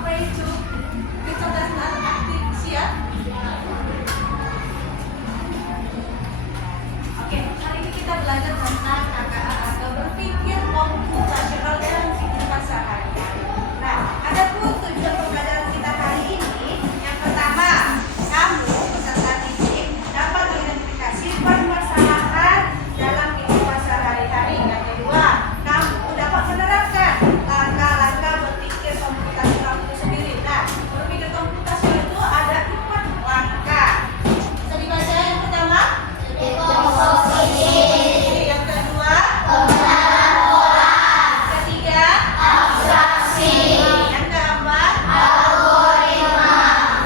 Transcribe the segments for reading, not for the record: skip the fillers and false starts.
way to kecerdasan artifisial? Oke, hari ini kita belajar tentang KKA atau berpikir komputasional dalam kehidupan sehari-hari. Nah, ada pun tujuan pembelajaran kita hari ini. Yang pertama, kamu peserta didik dapat mengidentifikasi permasalahan dalam kehidupan sehari-hari. Yang kedua, kamu dapat menerapkan langkah-langkah berpikir komputasional itu sendiri. Nah, berpikir komputasional itu ada 4 langkah. Bisa dibaca yang pertama? Yang kedua? Ketiga? Yang keempat?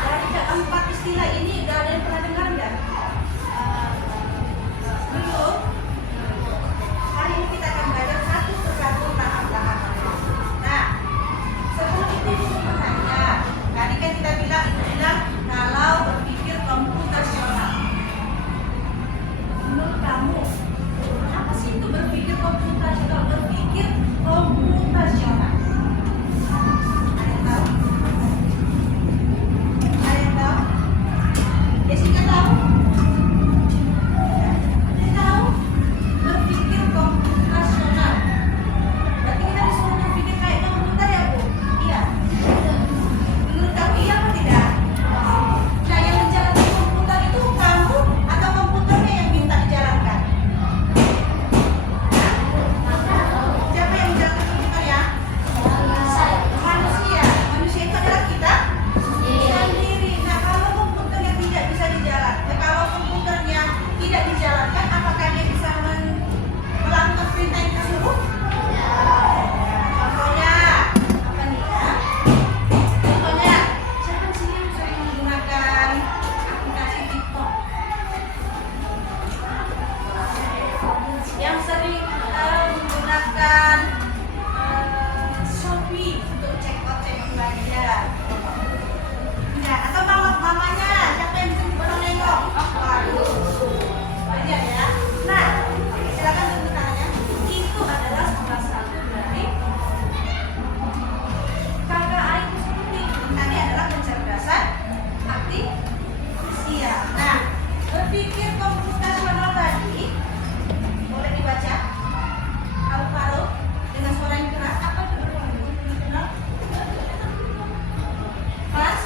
Dari keempat istilah ini udah ada yang pernah dengar nggak? Belum? Hari ini kita akan belajar satu persatu tahap-tahapnya. Nah, sebelum itu ibu mau bertanya. Tadi kan kita bilang kalau berpikir komputasional. Menurut kamu, apa sih itu berpikir komputasional? Berpikir komputasional. Ada yang tahu? Ada yang tahu? Jessica tahu? Ada yang tahu? Berpikir komputasional. Berarti kita disuruh berpikir kayak komputer ya, Bu? Iya. Menurut kamu iya atau tidak? Nah, yang menjalankan komputer itu kamu atau komputernya yang minta dijalankan? Siapa yang menjalankan komputer ya? Manusia. Manusia itu adalah kita sendiri. Nah, kalau komputernya tidak bisa dijalankan, kalau komputernya tidak dijalankan, apakah dia bisa melakukan perintah yang tersebut? Contohnya, apa nih ya? Contohnya, siapa sih yang sering menggunakan aplikasi TikTok? Yang sering menggunakan Shopee untuk check out belanja. Nah, atau mamanya, siapa yang bisa dibawa nengok? Waduh, banyak ya. Nah, oke, silakan tunjuk tangannya. Itu adalah salah satu dari KKA itu sendiri. Tadi adalah kecerdasan artifisial. Nah, berpikir komputasional tadi boleh dibaca paruh-paruh dengan suara yang keras. Apa itu berpikir komputasional? Keras?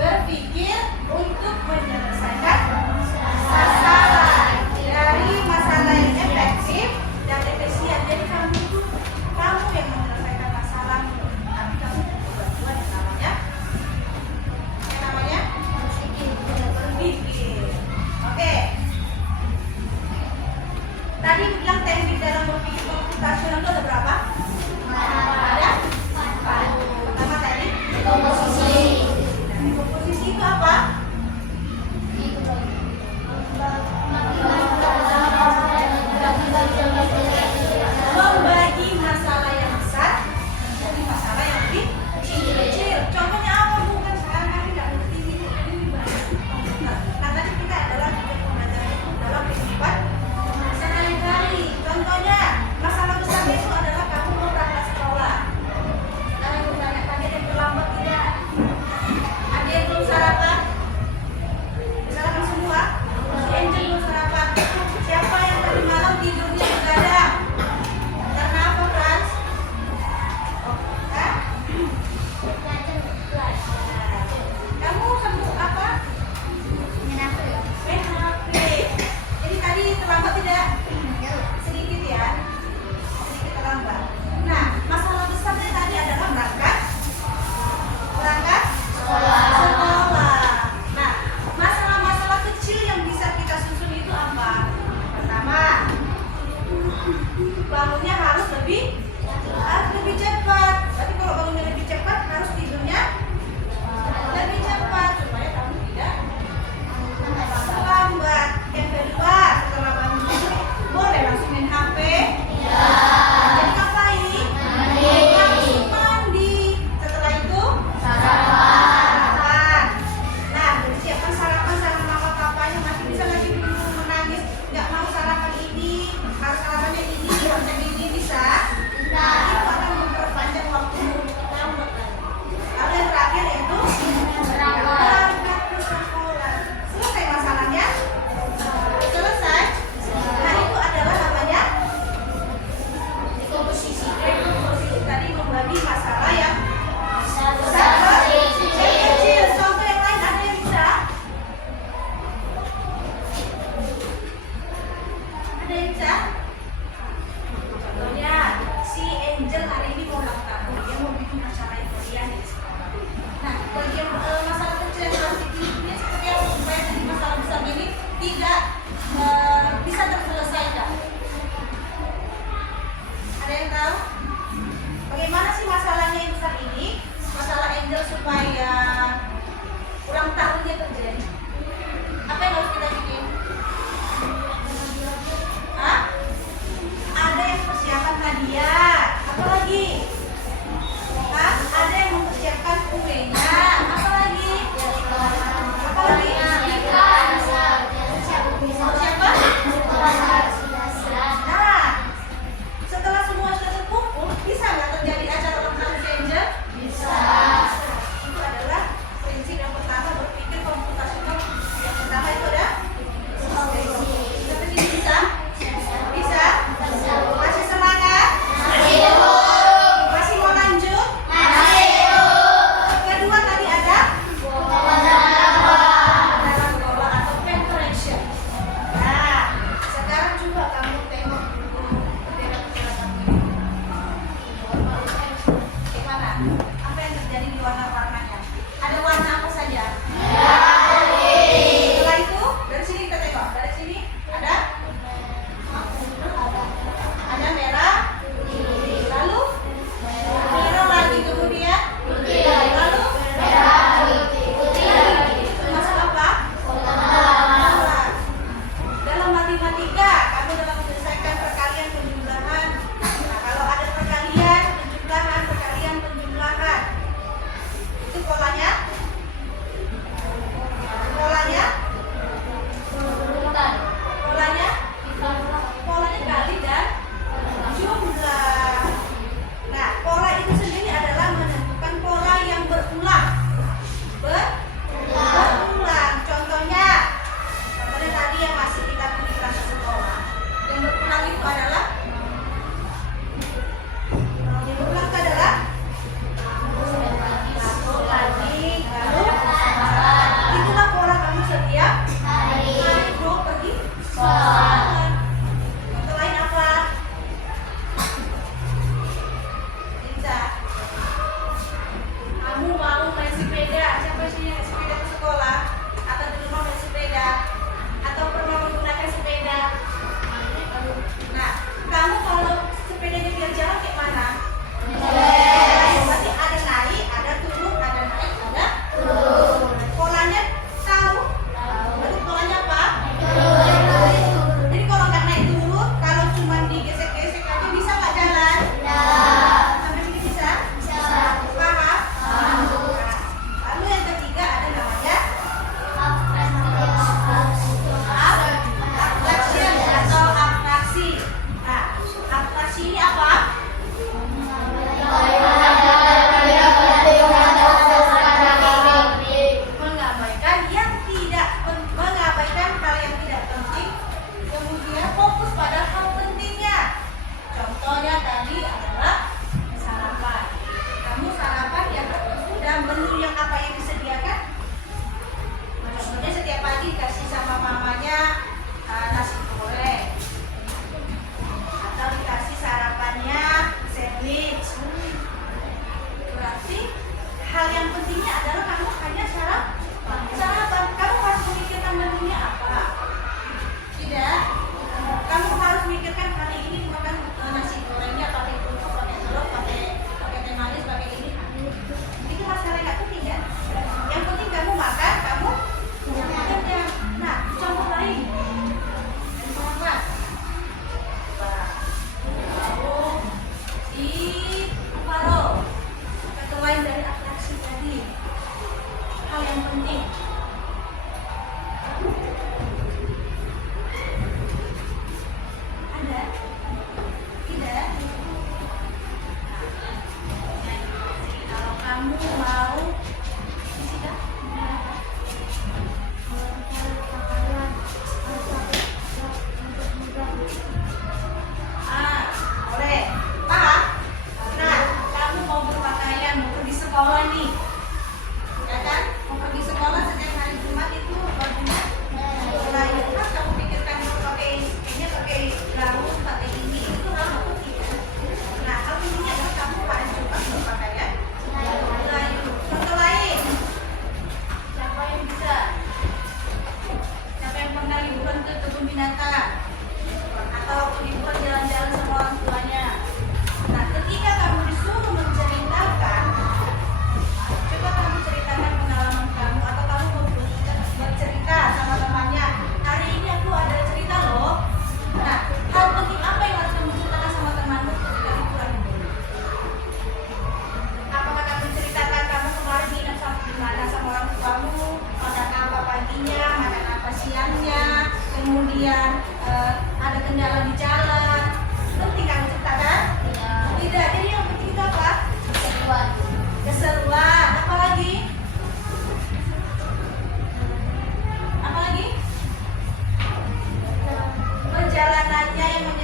Berpikir untuk menyelesaikan masalah. Dari masalah yang efektif dan efisien. Jadi kamu yang menyelesaikan masalah, tapi kamu butuh bantuan yang namanya berpikir. Oke. Tadi bilang teknik dalam berpikir komputasional itu ada berapa? Ada 4. Pertama tadi komposisi. Komposisi itu apa? Membagi masalah yang besar jadi masalah yang lebih kecil. Contohnya apa, bukan sekarang kami tidak ngerti ini. Nah, tadi kita adalah pembelajaran itu dalam kehidupan sehari-hari. Contohnya masalah besarnya itu adalah kamu mau berangkat sekolah. Sekarang aku tanya, tadi ada yang terlambat tidak? Ada yang belum sarapan? Sarapan semua? Si Angel belum sarapan. Siapa yang tadi malam tidurnya begadang? Karena apa, Frans? Hah? Kamu sibuk apa? Main HP. Jadi tadi terlambat tidak? Sedikit ya? Sedikit terlambat. Nah, masalah besarnya tadi adalah berangkat sekolah. Nah, masalah-masalah kecil yang bisa kita susun itu apa? Pertama, bangunnya harus lebih cepat. Berarti kalau bangunnya lebih cepat, harus tidurnya lebih cepat supaya kamu tidak terlambat. Yang kedua, setelah bangun tidur, boleh langsung main HP. Jadi ngapain? Langsung mandi. Setelah itu sarapan. Nah, bersiapkan sarapan sama mama papanya. Masih bisa lagi dulu menangis, nggak mau sarapan ini.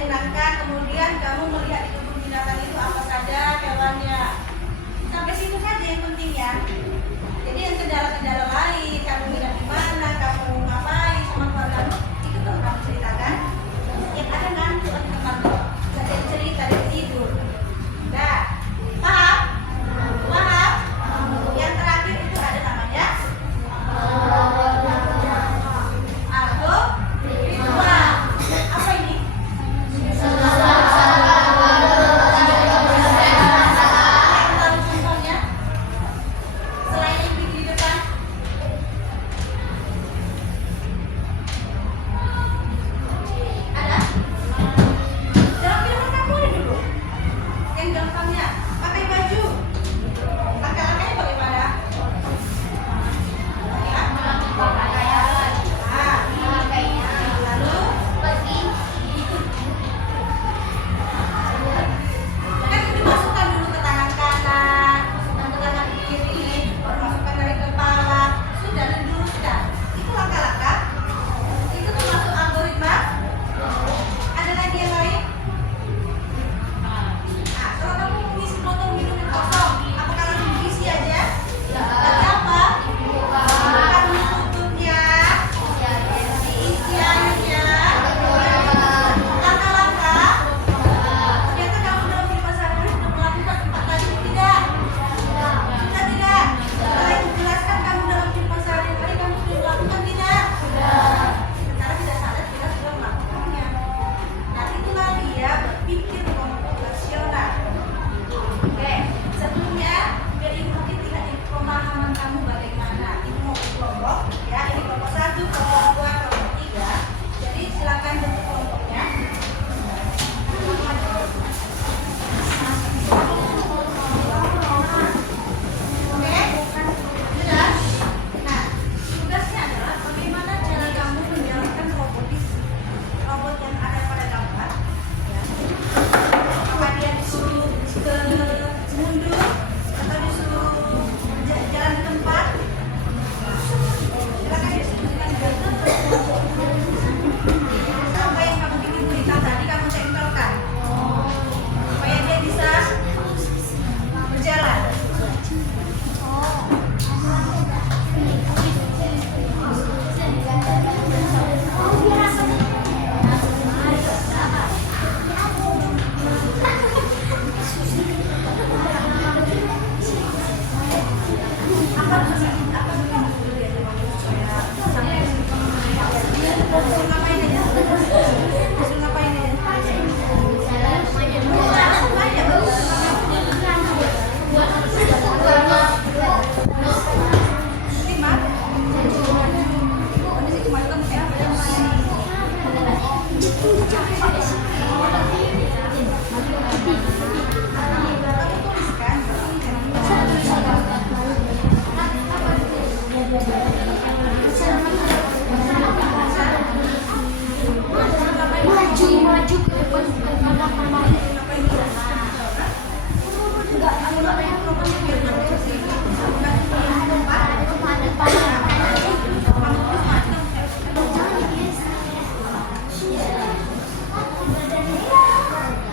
menyenangkan. Kemudian kamu melihat di kebun binatang itu apa saja hewannya. Sampai situ saja yang penting ya. Jadi yang kendala-kendala lain, kamu hidup di mana, kamu ngapain sama keluargamu, itu tuh kamu ceritakan. Yang ada ngantuk atau teman jadi cerita dan tidur. Nah, paham? Paham? Yang terakhir itu ada namanya algoritma. Apa ini?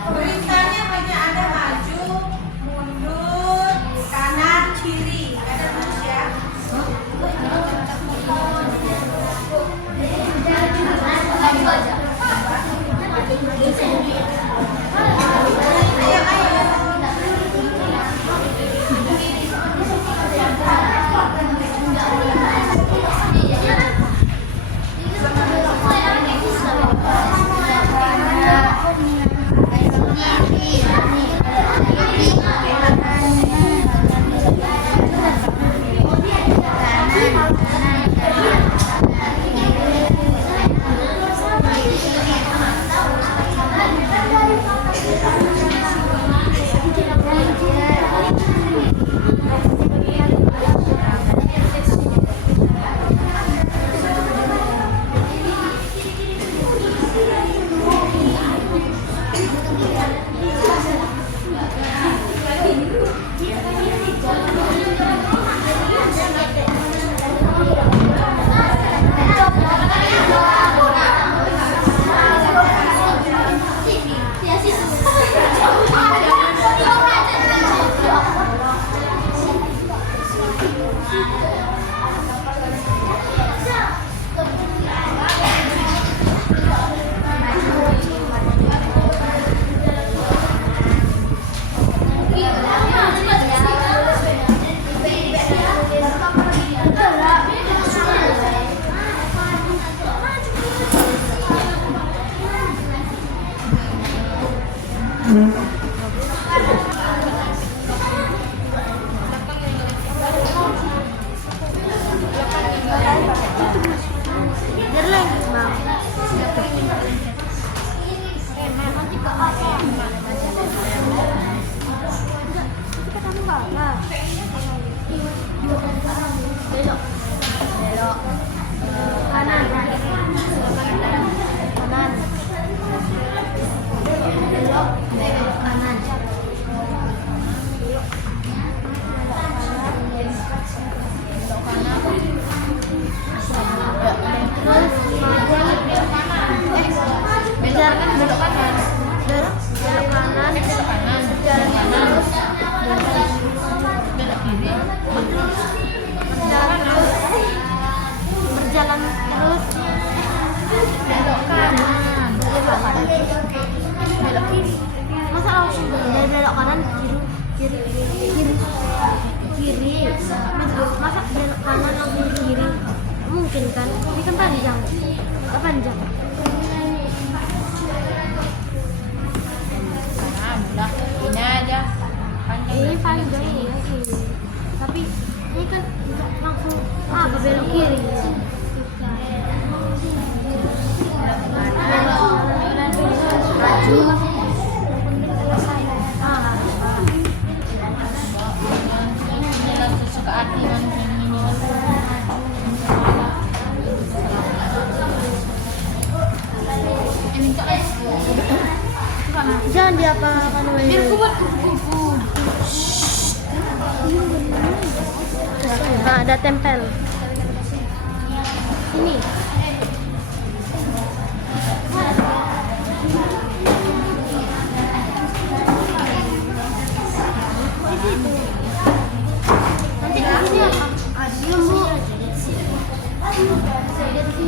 Tulisannya banyak, ada maju, mundur, kanan, kiri. Ada terus ya. Ayo, ayo. Belok kanan. Belok kanan. Berjalan terus. Belok kanan. Belok kiri. Masa langsung belok kanan kiri. Masa belok kanan langsung kiri? Mungkin kan? Ini kan panjang. Gak panjang. Udah, ini aja. Ini panjang ya. Tapi ini kan langsung ke belok kiri. Maju. Ini kesukaan ini. Jangan diapa-apakan namanya. Biar kuat kuku. Nah, ada tempel. Ini. Nanti di sini apa? Adium, Bu. Di sini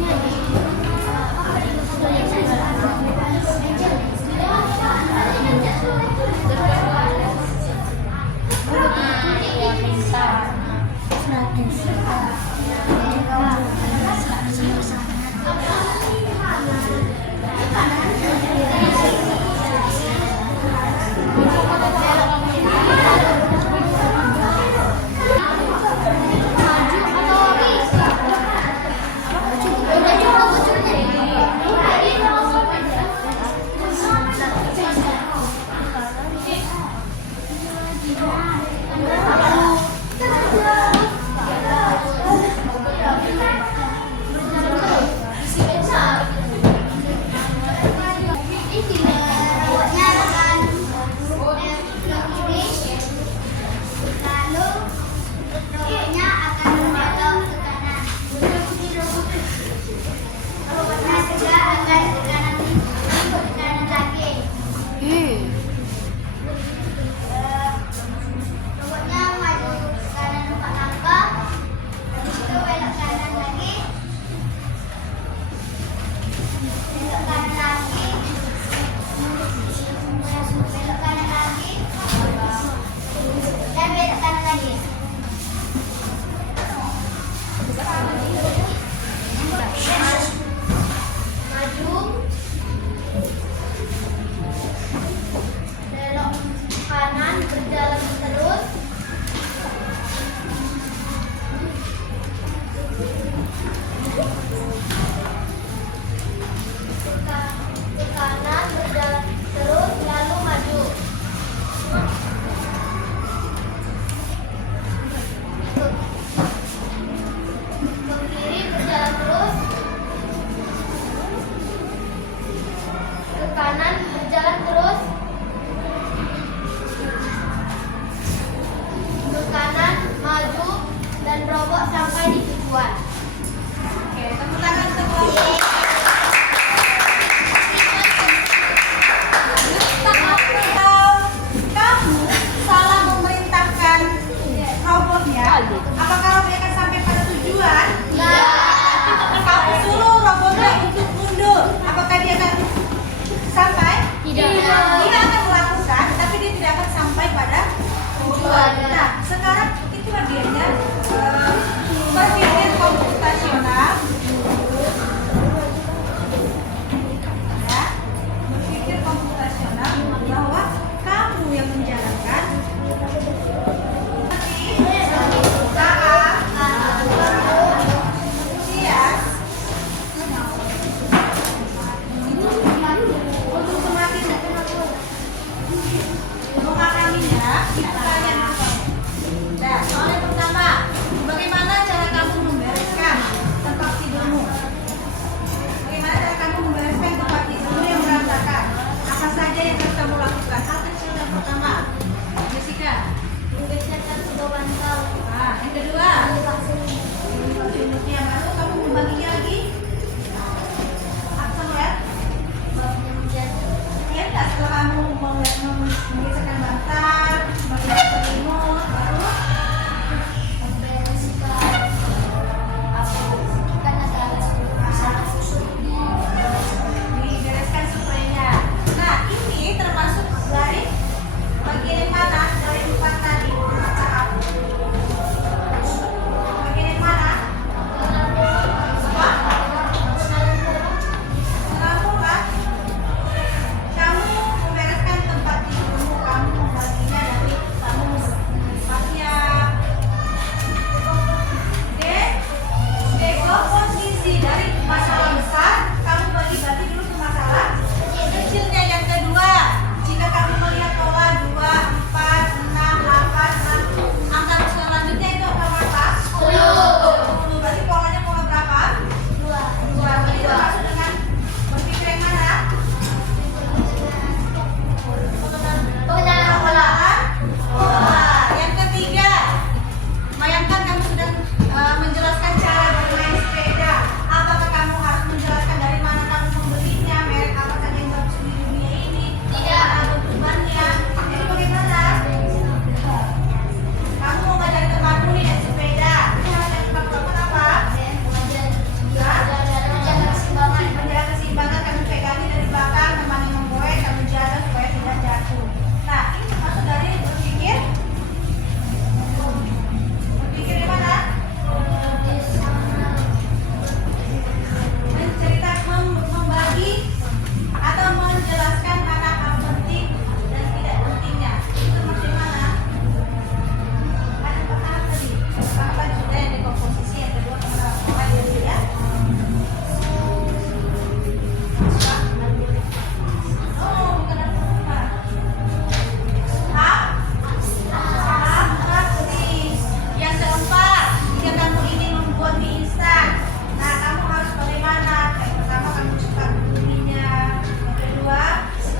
aja. bahwa pertama? Jessica. Membiasakan kedua bantal. Nah, yang kedua. Vaksin. Selanjutnya baru kamu membaginya lagi. Apa ya? Ya enggak, setelah kamu membiasakan bantal, membiasakan selimut, baru Membereskan kan ada salah susu di dibereskan spraynya. Nah, ini termasuk dari bagian yang mana dari 4 tadi? Empat tahap. Bagian yang mana? Apa? Lampu kan? Kamu membereskan tempat tidurmu, kamu membaginya dari kamu tempatnya. Dekomposisi dari masalah besar, kamu bagi-bagi dulu ke masalah kecilnya. Yang kedua, jika kamu melihat pola 2, 4, 6, 8, angka selanjutnya itu apa? 10. Berarti polanya pola berapa? 2. Berarti termasuk dengan berpikir yang mana? Pengenalan pola. Yang ketiga, bayangkan kamu sudah menjelaskan cara bermain sepeda. Apakah kamu harus menjelaskan dari mana kamu membelinya, merek apa saja yang bagus di dunia ini? Tidak ada bebannya. Jadi bagaimana? Kamu mau ngajari temanmu nih naik sepeda. Cara yang kamu lakukan apa? Menjaga keseimbangan, kamu pegangi dari belakang, teman yang memboek, kamu jaga supaya tidak jatuh. Nah, ini termasuk dari berpikir. Berpikir gimana? Menceritakan, membagi atau menjelaskan mana hal penting dan tidak pentingnya. Itu maksudnya mana? Ada empat tahap tadi. Pertama sudah yang dekomposisi, yang kedua pengenalan pola diri ya. Oh, bukan apa. Praktis. Yang keempat, jika kamu ingin membuat mie instan, nah kamu harus bagaimana? Yang pertama kamu cepat menguminya. Yang kedua,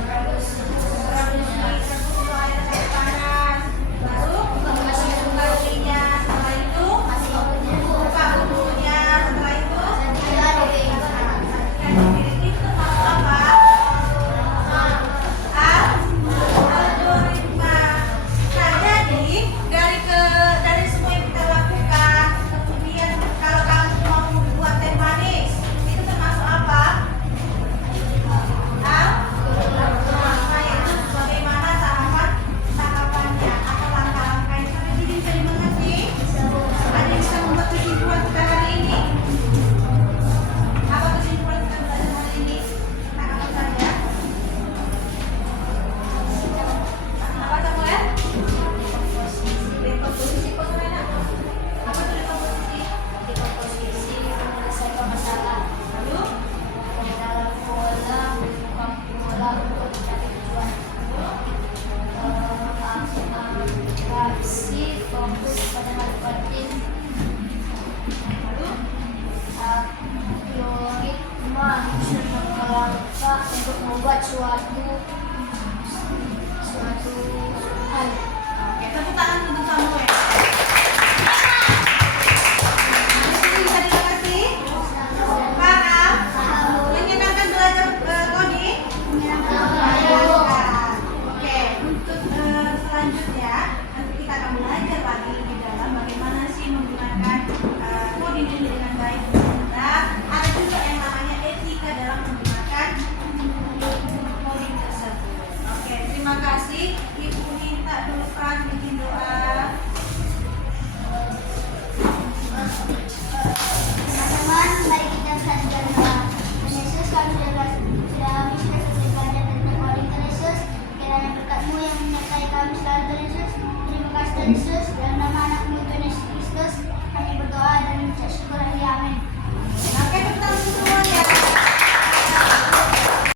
rebus dulu air sampai panas. Baru kasih bumbunya. Setelah itu buka bumbunya. Setelah itu itu masuk apa? Algoritma. Nah, jadi dari semua yang kita lakukan, kemudian kalau kamu mau membuat teh manis, itu termasuk apa? Algoritma, yaitu bagaimana tahapannya atau langkah-langkahnya sampai jadi bisa dimengerti. Ada yang bisa membuat kesimpulan kita hari ini? Apa kesimpulan kita belajar hari ini? Nah, apa saja? Apa Samuel? Dekomposisi pengenalan. Apa itu dekomposisi? Lalu fokus pada hal penting. lalu Algoritma langkah untuk membuat suatu hal. oke, tepuk tangan untuk Samuel. Ini bisa dimengerti? Paham? Menyenangkan belajar coding? Oke, untuk selanjutnya nanti kita akan belajar lagi lebih dalam bagaimana sih menggunakan coding ini dengan baik. Nah, ada juga yang namanya etika dalam menggunakan coding tersebut. Oke, terima kasih. Ibu minta dulu Fran bikin doa. Teman-teman, mari kita sadarkan doa. Yesus, kami sudah habis kita selesai belajar tentang coding Yesus. Kiranya berkat-Mu yang menyertai kami selalu Yesus. Terima kasih Yesus. Dalam nama anak-Mu Tuhan Yesus Kristus, kami berdoa dan mengucap syukur. Amin. Oke, tepuk tangan semua.